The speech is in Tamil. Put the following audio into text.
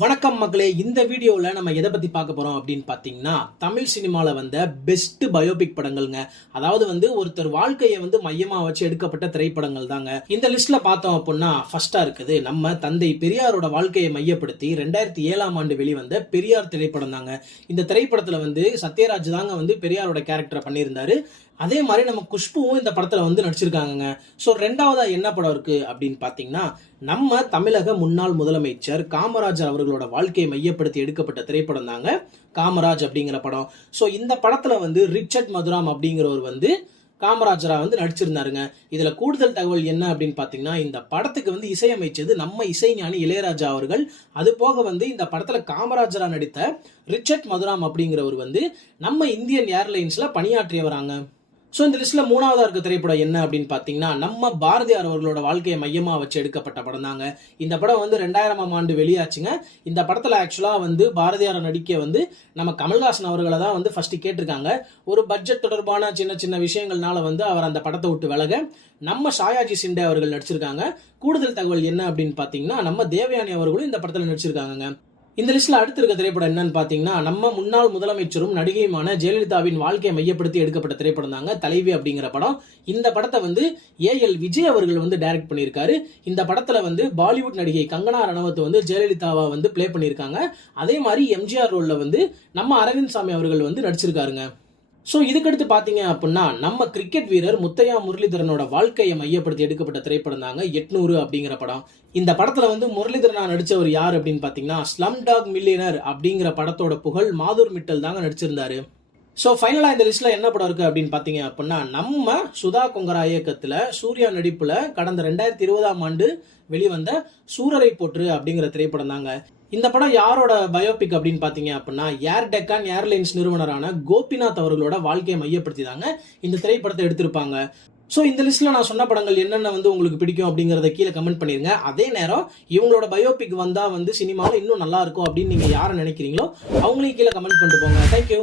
வணக்கம் மக்களே, இந்த வீடியோவில் நம்ம எதை பற்றி பார்க்க போகிறோம் அப்படின்னு பார்த்தீங்கன்னா, தமிழ் சினிமாவில் வந்த பெஸ்ட் பயோபிக் படங்கள்ங்க. அதாவது ஒருத்தர் வாழ்க்கையை மையமாக வச்சு எடுக்கப்பட்ட திரைப்படங்கள் தாங்க. இந்த லிஸ்ட்ல பார்த்தோம் அப்படின்னா ஃபர்ஸ்டா இருக்குது நம்ம தந்தை பெரியாரோட வாழ்க்கையை மையப்படுத்தி 2007ஆம் ஆண்டு வெளிவந்த பெரியார் திரைப்படம் தாங்க. இந்த திரைப்படத்தில் சத்யராஜ் தாங்க பெரியாரோட கேரக்டரை பண்ணியிருந்தாரு. அதே மாதிரி நம்ம குஷ்புவும் இந்த படத்துல நடிச்சிருக்காங்க. ஸோ ரெண்டாவதா என்ன படம் இருக்கு அப்படின்னு பாத்தீங்கன்னா, நம்ம தமிழக முன்னாள் முதலமைச்சர் காமராஜர் அவர்களோட வாழ்க்கையை மையப்படுத்தி எடுக்கப்பட்ட திரைப்படம் தாங்க காமராஜ் அப்படிங்கிற படம். ஸோ இந்த படத்துல ரிச்சர்ட் மதுராம் அப்படிங்கிறவர் காமராஜரா நடிச்சிருந்தாருங்க. இதுல கூடுதல் தகவல் என்ன அப்படின்னு பாத்தீங்கன்னா, இந்த படத்துக்கு இசையமைச்சது நம்ம இசைஞானி இளையராஜா அவர்கள். அது போக இந்த படத்துல காமராஜரா நடித்த ரிச்சர்ட் மதுராம் அப்படிங்கிறவர் நம்ம இந்தியன் ஏர்லைன்ஸ்ல பணியாற்றியவராங்க. ஸோ இந்த லிஸ்ட்ல மூணாவதா இருக்க திரைப்படம் என்ன அப்படின்னு பாத்தீங்கன்னா, நம்ம பாரதியார் அவர்களோட வாழ்க்கையை மையமா வச்சு எடுக்கப்பட்ட படம் தாங்க. இந்த படம் 2000ஆம் ஆண்டு வெளியாச்சுங்க. இந்த படத்துல ஆக்சுவலா பாரதியார் நடிக்க நம்ம கமல்ஹாசன் அவர்களை தான் ஃபர்ஸ்ட் கேட்டிருக்காங்க. ஒரு பட்ஜெட் தொடர்பான சின்ன சின்ன விஷயங்கள்னால அவர் அந்த படத்தை விட்டு விலக நம்ம ஷாயாஜி சிண்டே அவர்கள் நடிச்சிருக்காங்க. கூடுதல் தகவல் என்ன அப்படின்னு பாத்தீங்கன்னா, நம்ம தேவயானி அவர்களும் இந்த படத்துல நடிச்சிருக்காங்க. இந்த லிஸ்ட்ல அடுத்து இருக்க திரைப்படம் என்னன்னு பாத்தீங்கன்னா, நம்ம முன்னாள் முதலமைச்சரும் நடிகையுமான ஜெயலலிதாவின் வாழ்க்கையை மையப்படுத்தி எடுக்கப்பட்ட திரைப்படம் தாங்க தலைவி அப்படிங்கிற படம். இந்த படத்தை ஏஎல் விஜய் அவர்கள் டைரக்ட் பண்ணியிருக்காரு. இந்த படத்துல பாலிவுட் நடிகை கங்கனா ரணவத் ஜெயலலிதாவா பிளே பண்ணியிருக்காங்க. அதே மாதிரி எம்ஜிஆர் ரோல்ல நம்ம அரவிந்த் சாமி அவர்கள் நடிச்சிருக்காருங்க. ஸோ இதுக்கடுத்து பார்த்தீங்க அப்படின்னா, நம்ம கிரிக்கெட் வீரர் முத்தையா முரளிதரனோட வாழ்க்கையை மையப்படுத்தி எடுக்கப்பட்ட திரைப்படம் தாங்க 800 அப்படிங்கிற படம். இந்த படத்துல முரளிதரனா நடிச்சவர் யார் அப்படின்னு பார்த்தீங்கன்னா, ஸ்லம் டாக் மில்லியனர் அப்படிங்கிற படத்தோட புகழ் மாதுர் மிட்டல் தாங்க நடிச்சிருந்தாரு. ஸோ ஃபைனலாக இந்த லிஸ்ட்ல என்ன படம் இருக்கு அப்படின்னு பார்த்தீங்க அப்படின்னா, நம்ம சுதா கொங்கரா இயக்கத்தில் சூர்யா நடிப்புல கடந்த 2020ஆம் ஆண்டு வெளிவந்த சூரரை போற்று அப்படிங்கிற திரைப்படம் தாங்க. இந்த படம் யாரோட பயோபிக் அப்படின்னு பாத்தீங்க அப்படின்னா, ஏர் டெக்கான் ஏர்லைன்ஸ் நிறுவனரான கோபிநாத் அவர்களோட வாழ்க்கையை மையப்படுத்தி தாங்க இந்த திரைப்படத்தை எடுத்திருப்பாங்க. ஸோ இந்த லிஸ்ட்ல நான் சொன்ன படங்கள் என்னென்ன உங்களுக்கு பிடிக்கும் அப்படிங்கறத கீழே கமெண்ட் பண்ணிருங்க. அதே நேரம் இவங்களோட பயோபிக் வந்தா சினிமாவில் இன்னும் நல்லா இருக்கும் அப்படின்னு நீங்க யாரை நினைக்கிறீங்களோ அவங்களையும் கீழே கமெண்ட் பண்ணிட்டு போங்க. தேங்க்யூ.